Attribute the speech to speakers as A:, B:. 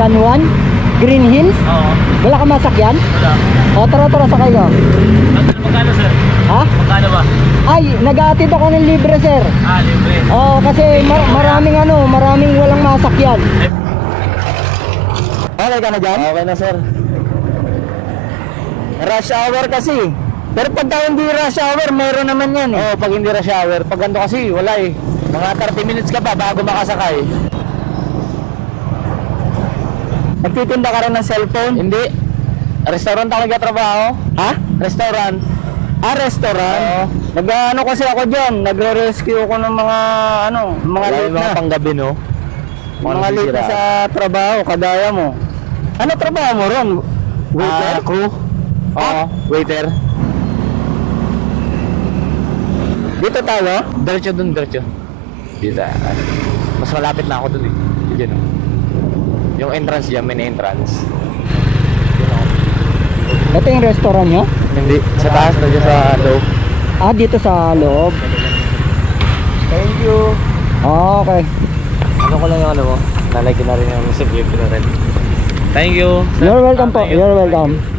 A: San Juan? Green Hills?
B: Oo.
A: Wala ka masakyan?
B: Wala.
A: O, tara, sakay ka.
B: Magkano sir?
A: Ha?
B: Magkano ba?
A: Ay, nag-aatid ako ng libre, sir.
B: Libre.
A: Oo, kasi maraming walang masakyan. Okay ka na dyan?
B: Okay na sir.
A: Rush hour kasi. Pero pagka hindi rush hour, meron naman yan eh.
B: Oo, pag hindi rush hour. Pag ganito kasi, wala eh. Mga 30 minutes ka pa bago makasakay.
A: Nagtitinda ka rin ng cellphone?
B: Hindi. Restaurant ako nagtatrabaho.
A: Ha?
B: Restaurant.
A: Restaurant?
B: Oo.
A: Nag-ano kasi ako dyan, nagre-rescue ako ng mga mga
B: Wala
A: late
B: yung mga
A: na.
B: panggabi no.
A: Mga late na sa trabaho, kagaya mo. Ano trabaho mo ron? Waiter?
B: Crew. Oo, waiter.
A: Dito tayo?
B: Diretso dun, diretso. Dito. Mas malapit na ako dun eh. Diyan oh. Yung entrance dyan, main entrance. Yun ako.
A: Ito yung restaurant nyo?
B: Hindi, sa taas na dyan sa loob.
A: Dito sa loob.
B: Thank you.
A: Okay.
B: Ano ko lang yung ano mo? Nalagyan na rin yung receipt ko na rin. Thank you.
A: You're welcome po.
B: Thank you.
A: You're welcome.